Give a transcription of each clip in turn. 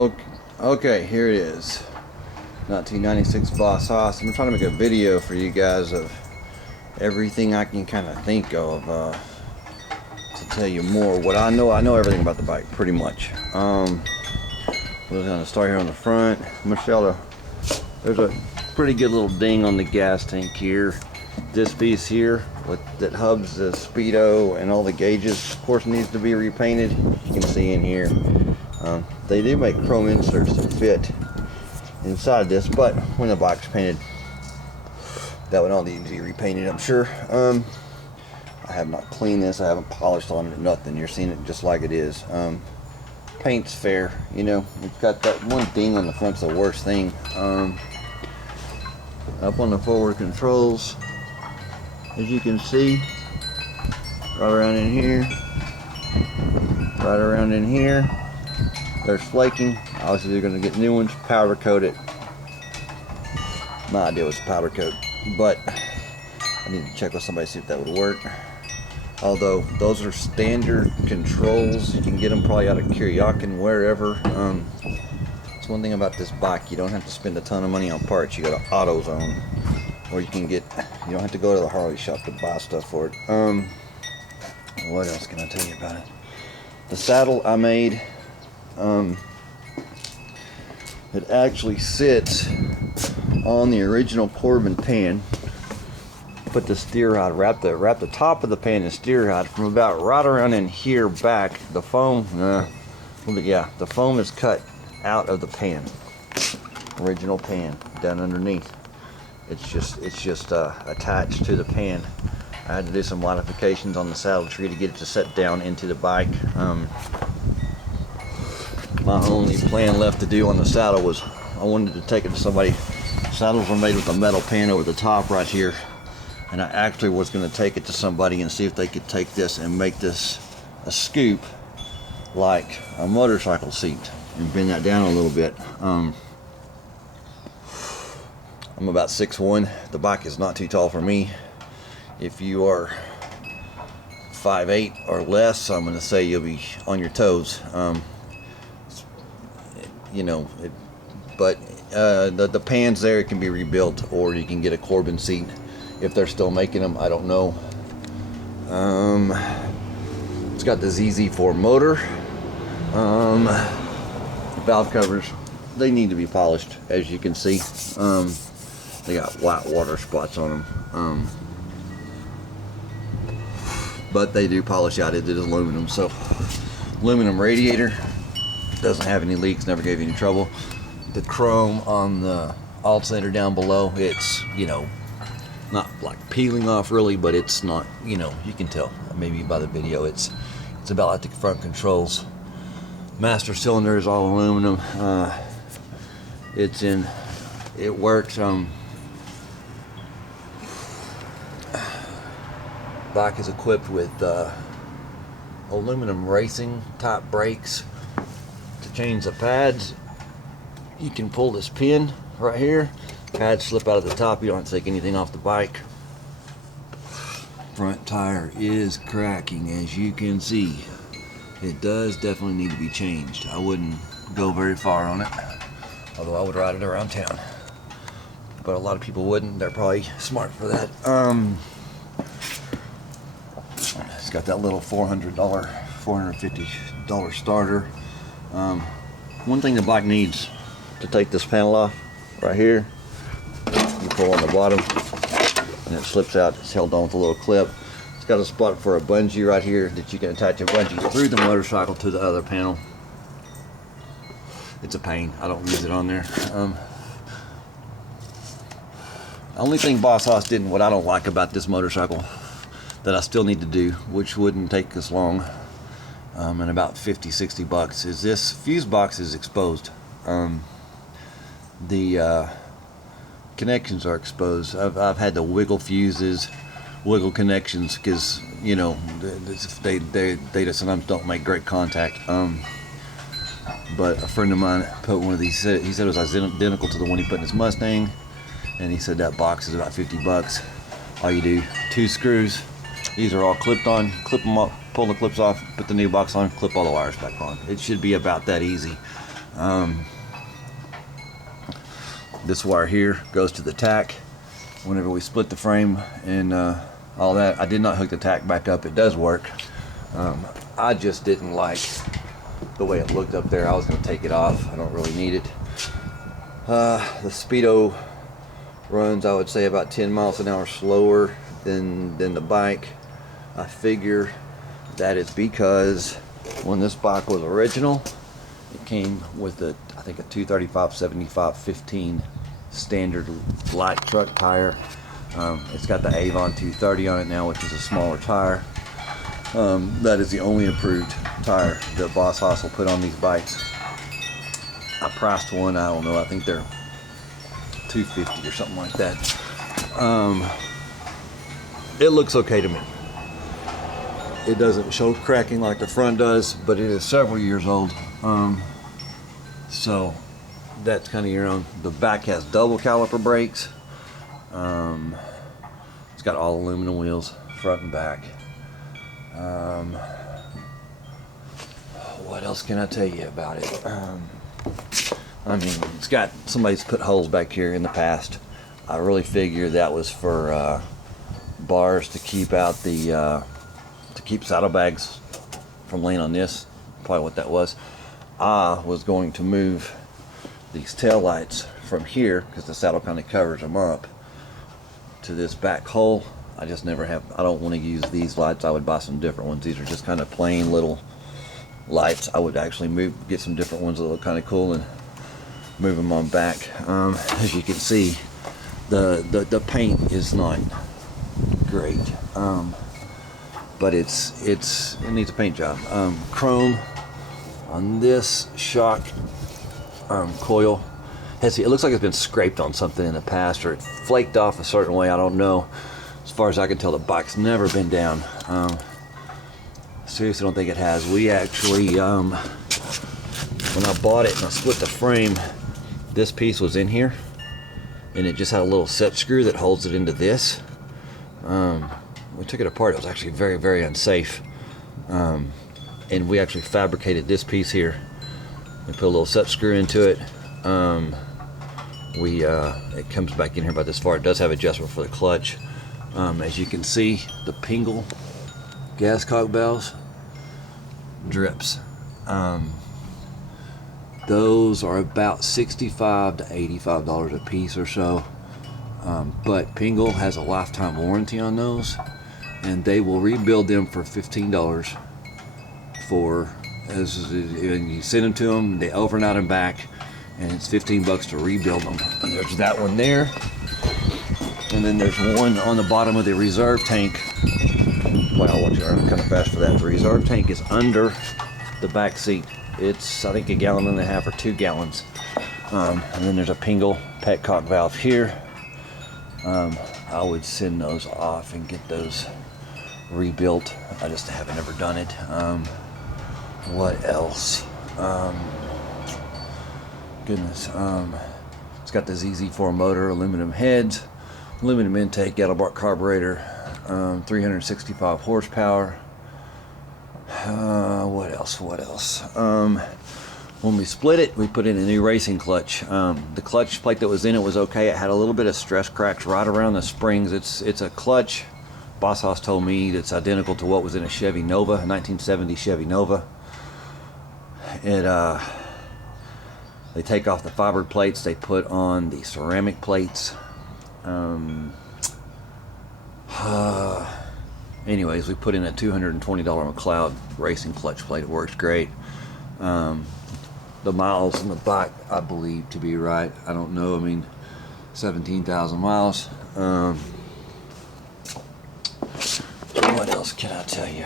Okay, here it is. 1996 Boss Hoss. I'm trying to make a video for you guys of everything I can kind of think of to tell you more. What I know everything about the bike, pretty much. We're going to start here on the front. Michelle, there's a pretty good little ding on the gas tank here. This piece here that hubs the speedo and all the gauges, of course, needs to be repainted. You can see in here. They do make chrome inserts that fit inside this, but when the bike's painted, that would all need to be repainted, I'm sure. I have not cleaned this. I haven't polished on it or nothing. You're seeing it just like it is. Paint's fair, you know. It's got that one ding on the front's the worst thing. Up on the forward controls, as you can see, right around in here, right around in here, there's flaking. Obviously they're going to get new ones, powder coat it. My idea was powder coat, but I need to check with somebody to see if that would work. Although those are standard controls, you can get them probably out of Kuryakin, wherever. It's one thing about this bike, you don't have to spend a ton of money on parts. You got an AutoZone, or you don't have to go to the Harley shop to buy stuff for it. What else can I tell you about it? The saddle I made, it actually sits on the original Corbin pan. Put the steer rod, wrap the top of the pan in steer rod from about right around in here back. The foam, the foam is cut out of the pan, original pan, down underneath. It's just attached to the pan. I had to do some modifications on the saddle tree to get it to set down into the bike. My only plan left to do on the saddle was I wanted to take it to somebody. Saddles were made with a metal pan over the top right here, and I actually was going to take it to somebody and see if they could take this and make this a scoop like a motorcycle seat and bend that down a little bit. I'm about 6'1". The bike is not too tall for me. If you are 5'8" or less, I'm going to say you'll be on your toes. The pans there can be rebuilt, or you can get a Corbin seat if they're still making them. I don't know. It's got the ZZ4 motor. Valve covers, they need to be polished, as you can see. They got white water spots on them, but they do polish out. It is aluminum, so aluminum radiator, doesn't have any leaks, never gave you any trouble. The chrome on the alternator down below, it's, not like peeling off really, but it's not, you can tell maybe by the video, it's about like the front controls. Master cylinder is all aluminum. It works. Bike is equipped with aluminum racing type brakes. To change the pads, you can pull this pin right here. Pads slip out of the top. You don't have to take anything off the bike. Front tire is cracking, as you can see. It does definitely need to be changed. I wouldn't go very far on it, although I would ride it around town. But a lot of people wouldn't. They're probably smart for that. It's got that little $450 starter. One thing the bike needs to take this panel off right here, you pull on the bottom and it slips out. It's held on with a little clip. It's got a spot for a bungee right here that you can attach a bungee through the motorcycle to the other panel. It's a pain. I don't use it on there. The only thing Boss Hoss didn't, what I don't like about this motorcycle that I still need to do, which wouldn't take us long, and about $50-60, is this fuse box is exposed. The connections are exposed. I've had to wiggle fuses, wiggle connections, because they sometimes don't make great contact. But a friend of mine put one of these. He said it was identical to the one he put in his Mustang, and he said that box is about $50. All you do, 2 screws. These are all clipped on. Clip them up, pull the clips off, put the new box on, clip all the wires back on. It should be about that easy. This wire here goes to the tack. Whenever we split the frame and all that, I did not hook the tack back up. It does work. I just didn't like the way it looked up there. I was going to take it off. I don't really need it. The Speedo runs, I would say, about 10 miles an hour slower than the bike. I figure that is because when this bike was original, it came with a, I think, a 235/75/15 standard light truck tire. It's got the Avon 230 on it now, which is a smaller tire. That is the only improved tire that Boss Hoss will put on these bikes. I priced one, I don't know, I think they're $250 or something like that. It looks okay to me. It doesn't show cracking like the front does, but it is several years old. So that's kind of your own. The back has double caliper brakes. It's got all aluminum wheels, front and back. What else can I tell you about it? I mean, it's got, somebody's put holes back here in the past. I really figure that was for bars to keep out the to keep saddlebags from laying on this. Probably what that was. I was going to move these tail lights from here, because the saddle kind of covers them up, to this back hole. I just never have, I don't want to use these lights. I would buy some different ones. These are just kind of plain little lights. I would actually get some different ones that look kind of cool and move them on back. As you can see, the paint is not great, but it needs a paint job. Chrome on this shock coil. It looks like it's been scraped on something in the past, or it flaked off a certain way. I don't know. As far as I can tell, the bike's never been down. Seriously, don't think it has. We actually, when I bought it and I split the frame, this piece was in here, and it just had a little set screw that holds it into this. We took it apart. It was actually very, very unsafe. And we actually fabricated this piece here. We put a little set screw into it. It comes back in here about this far. It does have adjustment for the clutch. As you can see, the Pingle gas cock valves, drips. Those are about $65 to $85 a piece or so. But Pingle has a lifetime warranty on those, and they will rebuild them for $15 and you send them to them, they overnight them back, and it's $15 to rebuild them. And there's that one there, and then there's one on the bottom of the reserve tank. Well, I'll watch you run kind of fast for that. The reserve tank is under the back seat. It's, I think, 1.5 gallons or 2 gallons. And then there's a Pingle petcock valve here. I would send those off and get those rebuilt. I just haven't ever done it. What else? Goodness. It's got the ZZ4 motor, aluminum heads, aluminum intake, Edelbrock carburetor, 365 horsepower. What else? When we split it, we put in a new racing clutch. The clutch plate that was in it was okay. It had a little bit of stress cracks right around the springs. It's a clutch, Boss Hoss told me, that's identical to what was in a Chevy Nova, a 1970 Chevy Nova. They take off the fiber plates, they put on the ceramic plates. Anyways, we put in a $220 McLeod racing clutch plate. It works great. The miles on the bike, I believe to be right. I don't know. I mean, 17,000 miles. What else can I tell you?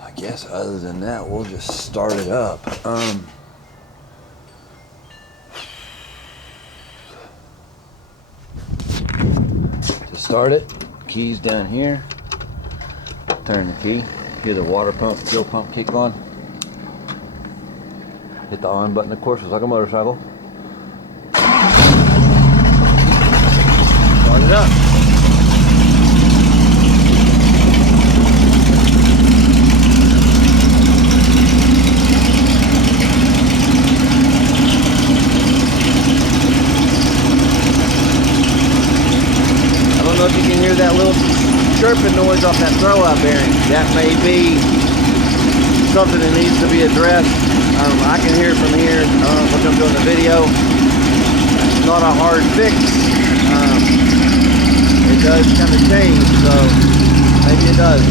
I guess other than that, we'll just start it up. To start it, keys down here. Turn the key. Hear the water pump, fuel pump kick on. Hit the on button, of course, it's like a motorcycle. if you can hear that little chirping noise off that throwout bearing. That may be something that needs to be addressed. I can hear it from here. I don't know if I'm doing the video. It's not a hard fix. It does kind of change, so maybe it does.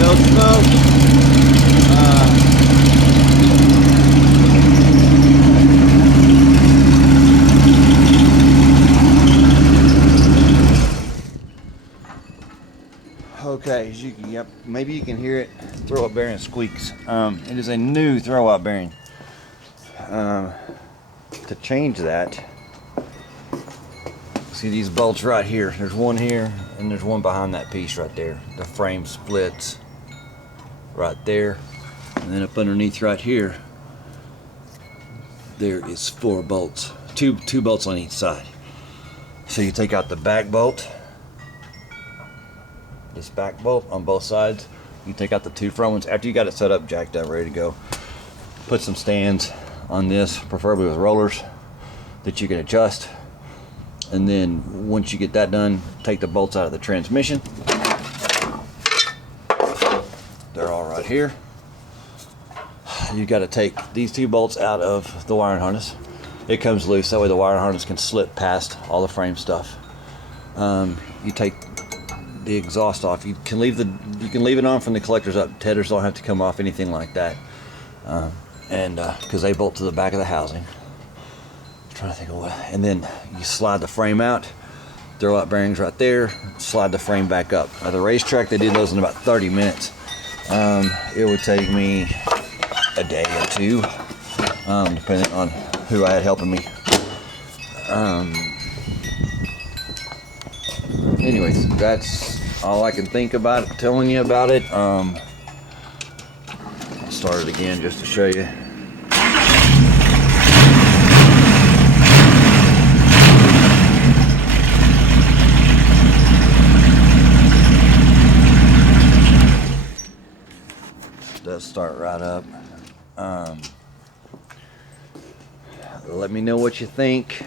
No smoke. Okay, as you can, yep, maybe you can hear it. Throwout bearing squeaks. It is a new throwout bearing. To change that, see these bolts right here. There's one here, and there's one behind that piece right there. The frame splits right there, and then up underneath right here, there is 4 bolts. Two bolts on each side. So you take out the back bolt. This back bolt on both sides. You take out the 2 front ones after you got it set up, jacked up, ready to go. Put some stands on this, preferably with rollers that you can adjust. And then once you get that done, take the bolts out of the transmission. They're all right here. You got to take these 2 bolts out of the wiring harness. It comes loose, that way the wiring harness can slip past all the frame stuff. You take the exhaust off. You can leave it on from the collectors up. Tethers don't have to come off, anything like that. Because they bolt to the back of the housing. I'm trying to think of what. And then you slide the frame out. Throwout bearings right there. Slide the frame back up. At the racetrack, they did those in about 30 minutes. It would take me a day or 2, depending on who I had helping me. Anyways, that's all I can think about telling you about it. I'll start it again just to show you. Does start right up. Let me know what you think.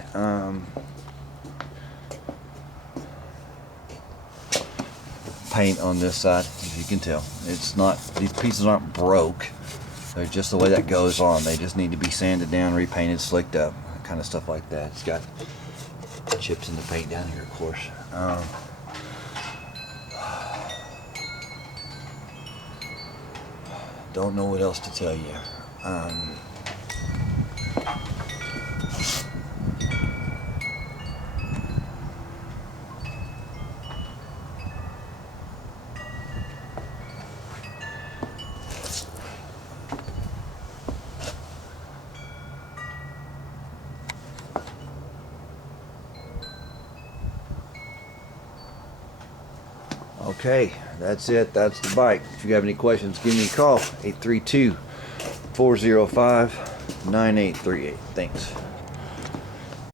Paint on this side, as you can tell, it's not, these pieces aren't broke, they're just the way that goes on. They just need to be sanded down, repainted, slicked up, kind of stuff like that. It's got chips in the paint down here, of course. Don't know what else to tell you. Okay, that's it. That's the bike. If you have any questions, give me a call. 832-405-9838. Thanks.